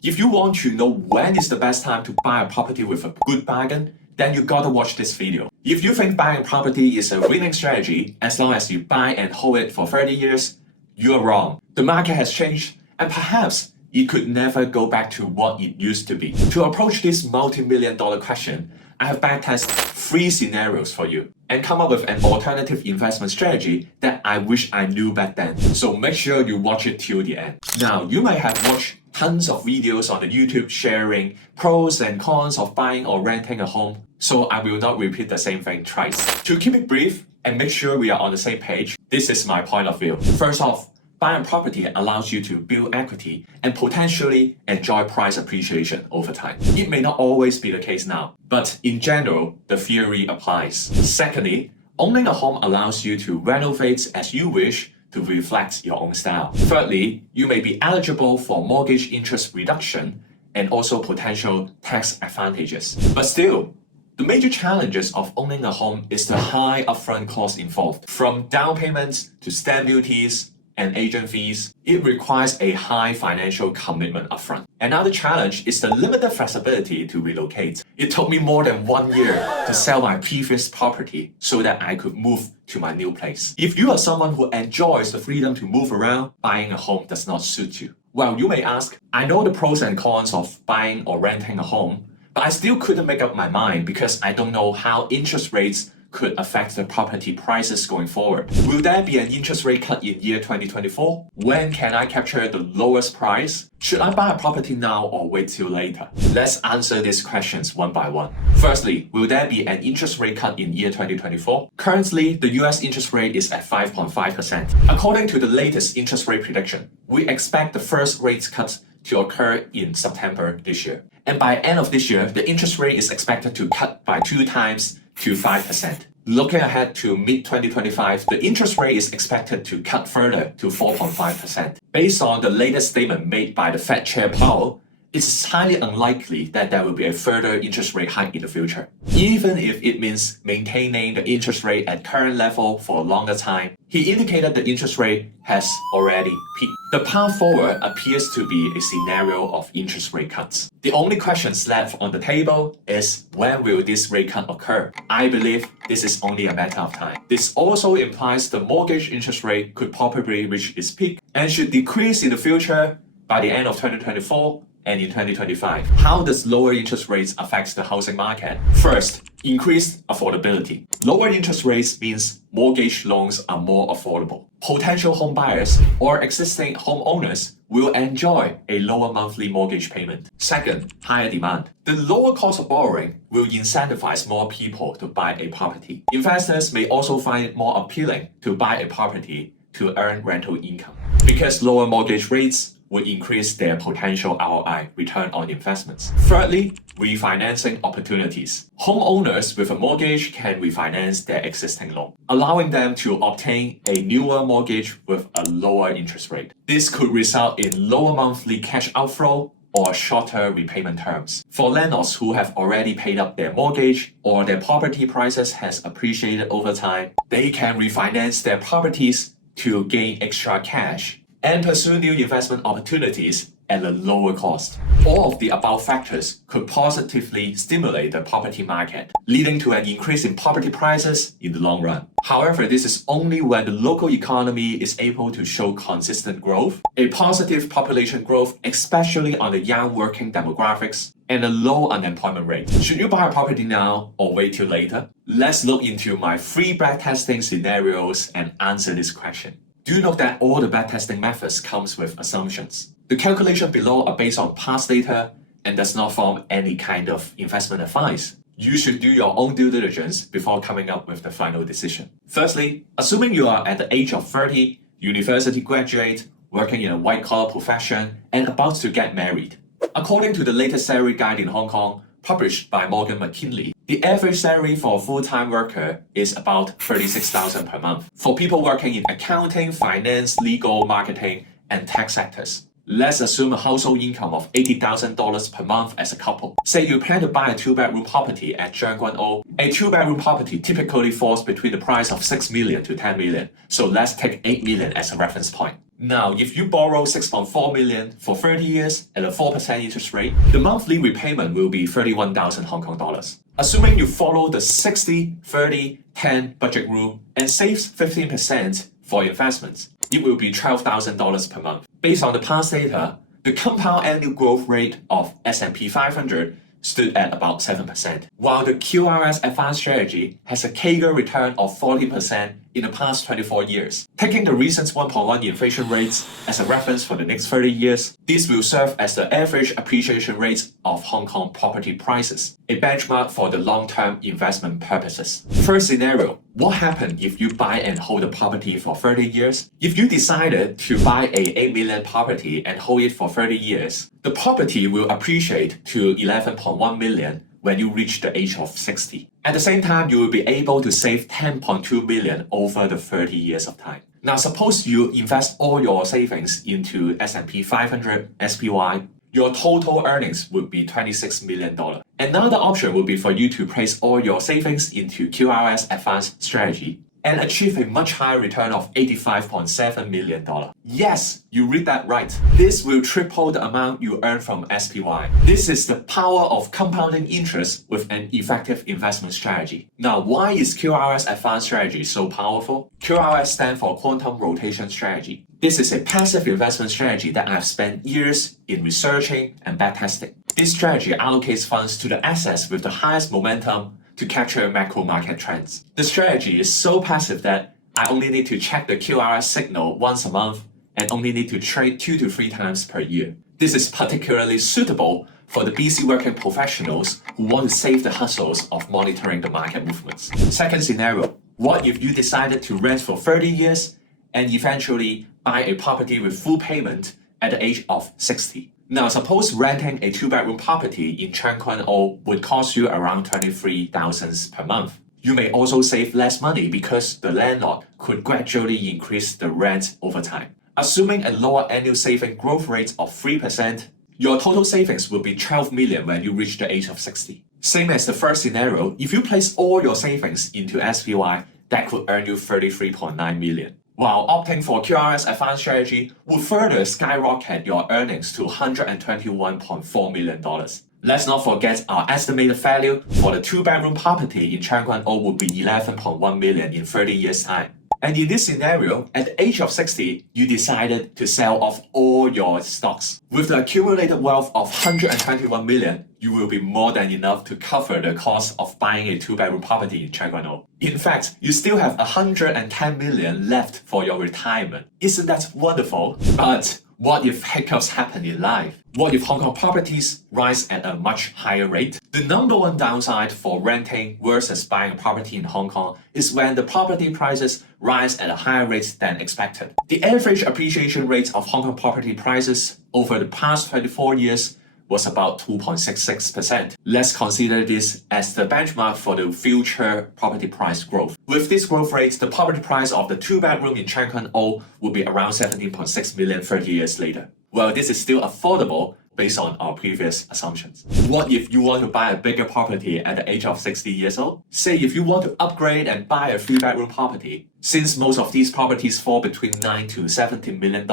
If you want to know when is the best time to buy a property with a good bargain, then you gotta watch this video. If you think buying property is a winning strategy as long as you buy and hold it for 30 years, you are wrong. The market has changed and perhaps it could never go back to what it used to be. To approach this multi-million-dollar question, I have backtested 3 scenarios for you and come up with an alternative investment strategy that I wish I knew back then. So make sure you watch it till the end. Now, you might have watched tons of videos on the YouTube sharing pros and cons of buying or renting a home, so I will not repeat the same thing twice. To keep it brief and make sure we are on the same page, this is my point of view. First off, buying property allows you to build equity and potentially enjoy price appreciation over time. It may not always be the case now, but in general, the theory applies. Secondly, owning a home allows you to renovate as you wish to reflect your own style. Thirdly, you may be eligible for mortgage interest reduction and also potential tax advantages. But still, the major challenges of owning a home is the high upfront cost involved. From down payments to stamp duties, and agent fees, it requires a high financial commitment upfront. Another challenge is the limited flexibility to relocate. It took me more than 1 year to sell my previous property so that I could move to my new place. If you are someone who enjoys the freedom to move around, buying a home does not suit you. Well, you may ask, I know the pros and cons of buying or renting a home, but I still couldn't make up my mind because I don't know how interest rates could affect the property prices going forward. Will there be an interest rate cut in year 2024? When can I capture the lowest price? Should I buy a property now or wait till later? Let's answer these questions one by one. Firstly, will there be an interest rate cut in year 2024? Currently, the US interest rate is at 5.5%. According to the latest interest rate prediction, we expect the first rate cut to occur in September this year. And by end of this year, the interest rate is expected to cut by 2 times to 5%. Looking ahead to mid-2025, the interest rate is expected to cut further to 4.5%. Based on the latest statement made by the Fed Chair Powell, it's highly unlikely that there will be a further interest rate hike in the future. Even if it means maintaining the interest rate at current level for a longer time, he indicated the interest rate has already peaked. The path forward appears to be a scenario of interest rate cuts. The only questions left on the table is when will this rate cut occur? I believe this is only a matter of time. This also implies the mortgage interest rate could probably reach its peak and should decrease in the future by the end of 2024 and in 2025. How does lower interest rates affect the housing market? First, increased affordability. Lower interest rates means mortgage loans are more affordable. Potential home buyers or existing homeowners will enjoy a lower monthly mortgage payment. Second, higher demand. The lower cost of borrowing will incentivize more people to buy a property. Investors may also find it more appealing to buy a property to earn rental income. Because lower mortgage rates would increase their potential ROI, return on investments. Thirdly, refinancing opportunities. Homeowners with a mortgage can refinance their existing loan, allowing them to obtain a newer mortgage with a lower interest rate. This could result in lower monthly cash outflow or shorter repayment terms. For landlords who have already paid up their mortgage or their property prices has appreciated over time, they can refinance their properties to gain extra cash and pursue new investment opportunities at a lower cost. All of the above factors could positively stimulate the property market, leading to an increase in property prices in the long run. However, this is only when the local economy is able to show consistent growth, a positive population growth, especially on the young working demographics, and a low unemployment rate. Should you buy a property now or wait till later? Let's look into my 3 backtesting scenarios and answer this question. Do note that all the backtesting methods comes with assumptions. The calculation below are based on past data and does not form any kind of investment advice. You should do your own due diligence before coming up with the final decision. Firstly, assuming you are at the age of 30, university graduate, working in a white-collar profession, and about to get married. According to the latest salary guide in Hong Kong, published by Morgan McKinley, the average salary for a full-time worker is about $36,000 per month. For people working in accounting, finance, legal, marketing, and tech sectors, let's assume a household income of $80,000 per month as a couple. Say you plan to buy a 2-bedroom property at Sheung Kwan O. A 2-bedroom property typically falls between the price of $6 million to $10 million. So let's take $8 million as a reference point. Now, if you borrow 6.4 million for 30 years at a 4% interest rate, the monthly repayment will be 31,000 Hong Kong dollars. Assuming you follow the 60-30-10 budget rule and saves 15% for investments, it will be $12,000 per month. Based on the past data, the compound annual growth rate of S&P 500 stood at about 7%, while the QRS Advanced strategy has a CAGR return of 40% in the past 24 years. Taking the recent 1.1 inflation rates as a reference for the next 30 years, this will serve as the average appreciation rate of Hong Kong property prices, a benchmark for the long-term investment purposes. First scenario, what happens if you buy and hold a property for 30 years? If you decided to buy a 8 million property and hold it for 30 years, the property will appreciate to 11.1 million when you reach the age of 60. At the same time, you will be able to save 10.2 million over the 30 years of time. Now, suppose you invest all your savings into S&P 500 SPY, your total earnings would be $26 million. Another option would be for you to place all your savings into QRS Advanced strategy and achieve a much higher return of $85.7 million. Yes, you read that right. This will triple the amount you earn from SPY. This is the power of compounding interest with an effective investment strategy. Now, why is QRS Advanced strategy so powerful? QRS stands for Quantum Rotation Strategy. This is a passive investment strategy that I've spent years in researching and backtesting. This strategy allocates funds to the assets with the highest momentum to capture macro market trends. The strategy is so passive that I only need to check the QRS signal once a month and only need to trade 2 to 3 times per year. This is particularly suitable for the busy working professionals who want to save the hassles of monitoring the market movements. Second scenario, what if you decided to rent for 30 years and eventually buy a property with full payment at the age of 60? Now, suppose renting a 2-bedroom property in Tseung Kwan O would cost you around 23,000 per month. You may also save less money because the landlord could gradually increase the rent over time. Assuming a lower annual saving growth rate of 3%, your total savings will be 12 million when you reach the age of 60. Same as the first scenario, if you place all your savings into SPY, that could earn you 33.9 million. While opting for QRS Advanced strategy would further skyrocket your earnings to $121.4 million. Let's not forget our estimated value for the 2-bedroom property in Tseung Kwan O would be 11.1 million in 30 years' time. And in this scenario, at the age of 60, you decided to sell off all your stocks. With the accumulated wealth of 121 million, you will be more than enough to cover the cost of buying a 2-bedroom property in Tseung Kwan O. In fact, you still have 110 million left for your retirement. Isn't that wonderful? But what if hiccups happen in life? What if Hong Kong properties rise at a much higher rate? The number one downside for renting versus buying a property in Hong Kong is when the property prices rise at a higher rate than expected. The average appreciation rate of Hong Kong property prices over the past 24 years was about 2.66%. Let's consider this as the benchmark for the future property price growth. With this growth rate, the property price of the 2-bedroom in Tseung Kwan O will be around 17.6 million 30 years later. Well, this is still affordable based on our previous assumptions. What if you want to buy a bigger property at the age of 60 years old? Say if you want to upgrade and buy a 3-bedroom property. Since most of these properties fall between $9 to $17 million,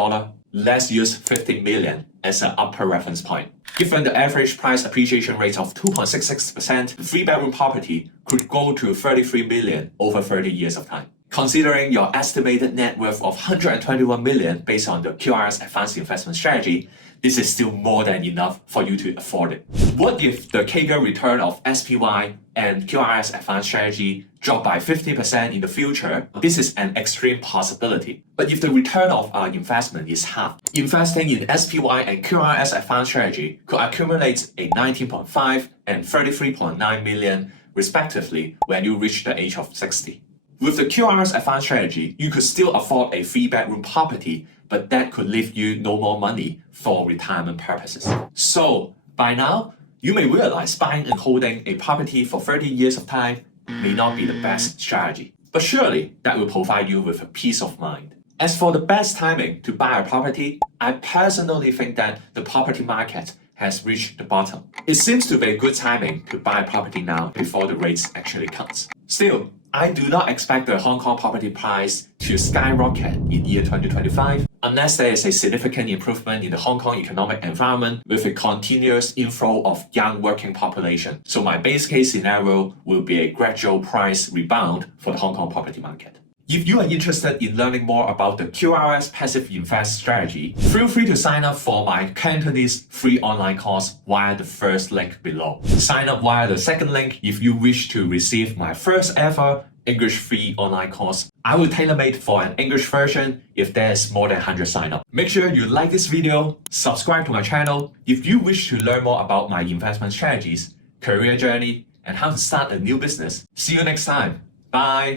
let's use 15 million as an upper reference point. Given the average price appreciation rate of 2.66%, the 3-bedroom property could go to 33 million over 30 years of time. Considering your estimated net worth of 121 million based on the QRS Advanced Investment Strategy, this is still more than enough for you to afford it. What if the CAGR return of SPY and QRS Advanced strategy drop by 50% in the future? This is an extreme possibility. But if the return of our investment is half, investing in SPY and QRS Advanced strategy could accumulate a 19.5 and 33.9 million respectively when you reach the age of 60. With the QRS Advanced strategy, you could still afford a 3-bedroom property, but that could leave you no more money for retirement purposes. So, by now, you may realize buying and holding a property for 30 years of time may not be the best strategy. But surely, that will provide you with a peace of mind. As for the best timing to buy a property, I personally think that the property market has reached the bottom. It seems to be a good timing to buy a property now before the rates actually cut. Still, I do not expect the Hong Kong property price to skyrocket in year 2025. unless there is a significant improvement in the Hong Kong economic environment with a continuous inflow of young working population. So my base case scenario will be a gradual price rebound for the Hong Kong property market. If you are interested in learning more about the QRS passive invest strategy, feel free to sign up for my Cantonese free online course via the first link below. Sign up via the second link if you wish to receive my first ever English free online course. I will tailor-made for an English version if there's more than 100 sign-up. Make sure you like this video, subscribe to my channel if you wish to learn more about my investment strategies, career journey, and how to start a new business. See you next time. Bye!